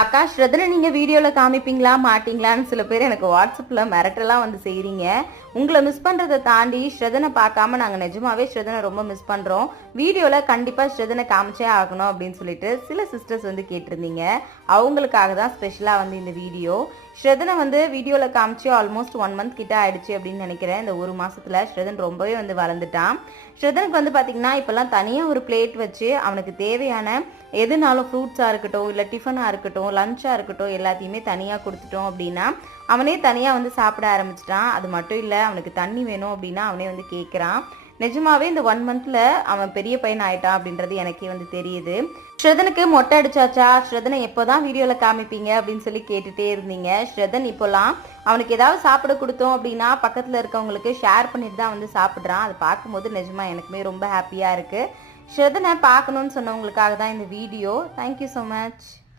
அக்கா ஸ்ரதனை நீங்க வீடியோல காமிப்பீங்களா மாட்டீங்களான்னு சில பேர் எனக்கு வாட்ஸ்அப்ல மிரட்டெல்லாம் வந்து செய்றீங்க. உங்களை மிஸ் பண்றதை தாண்டி ஸ்ரதனை பார்க்காம நாங்க நிஜமாவே ஸ்ரதனை ரொம்ப மிஸ் பண்றோம். வீடியோல கண்டிப்பா ஸ்ரதனை காமிச்சே ஆகணும் அப்படின்னு சொல்லிட்டு சில சிஸ்டர்ஸ் வந்து கேட்டிருந்தீங்க. அவங்களுக்காக தான் ஸ்பெஷலா வந்து இந்த வீடியோ. ஸ்ரதனை வந்து வீடியோல காமிச்சு ஆல்மோஸ்ட் 1 மந்த் கிட்ட ஆயிடுச்சு அப்படின்னு நினைக்கிறேன். இந்த ஒரு மாசத்துல ஸ்ரதன் ரொம்பவே வந்து வளர்ந்துட்டான். ஸ்ரதனுக்கு வந்து பாத்தீங்கன்னா இப்பெல்லாம் தனியா ஒரு பிளேட் வச்சு அவனுக்கு தேவையான எதுனாலும் ஃப்ரூட்ஸாக இருக்கட்டும், இல்லை டிஃபனாக இருக்கட்டும், லஞ்சாக இருக்கட்டும், எல்லாத்தையுமே தனியாக கொடுத்துட்டோம் அப்படின்னா அவனே தனியாக வந்து சாப்பிட ஆரம்பிச்சிட்டான். அது மட்டும் இல்லை, அவனுக்கு தண்ணி வேணும் அப்படின்னா அவனே வந்து கேட்குறான். நிஜமாவே இந்த 1 மந்த்ல அவன் பெரிய பையன் ஆயிட்டான் அப்படின்றது எனக்கே வந்து தெரியுது. ஸ்ரதனுக்கு மொட்டை அடிச்சாச்சா, ஸ்ரதனை எப்போதான் வீடியோவில் காமிப்பீங்க அப்படின்னு சொல்லி கேட்டுட்டே இருந்தீங்க. ஸ்ரதன் இப்போலாம் அவனுக்கு ஏதாவது சாப்பிட கொடுத்தோம் அப்படின்னா பக்கத்தில் இருக்கவங்களுக்கு ஷேர் பண்ணிட்டு தான் வந்து சாப்பிட்றான். அதை பார்க்கும்போது நிஜமா எனக்குமே ரொம்ப ஹாப்பியாக இருக்குது. ஸ்ரதனை பார்க்கணுன்னு சொன்னவங்களுக்காக தான் இந்த வீடியோ. Thank you so much.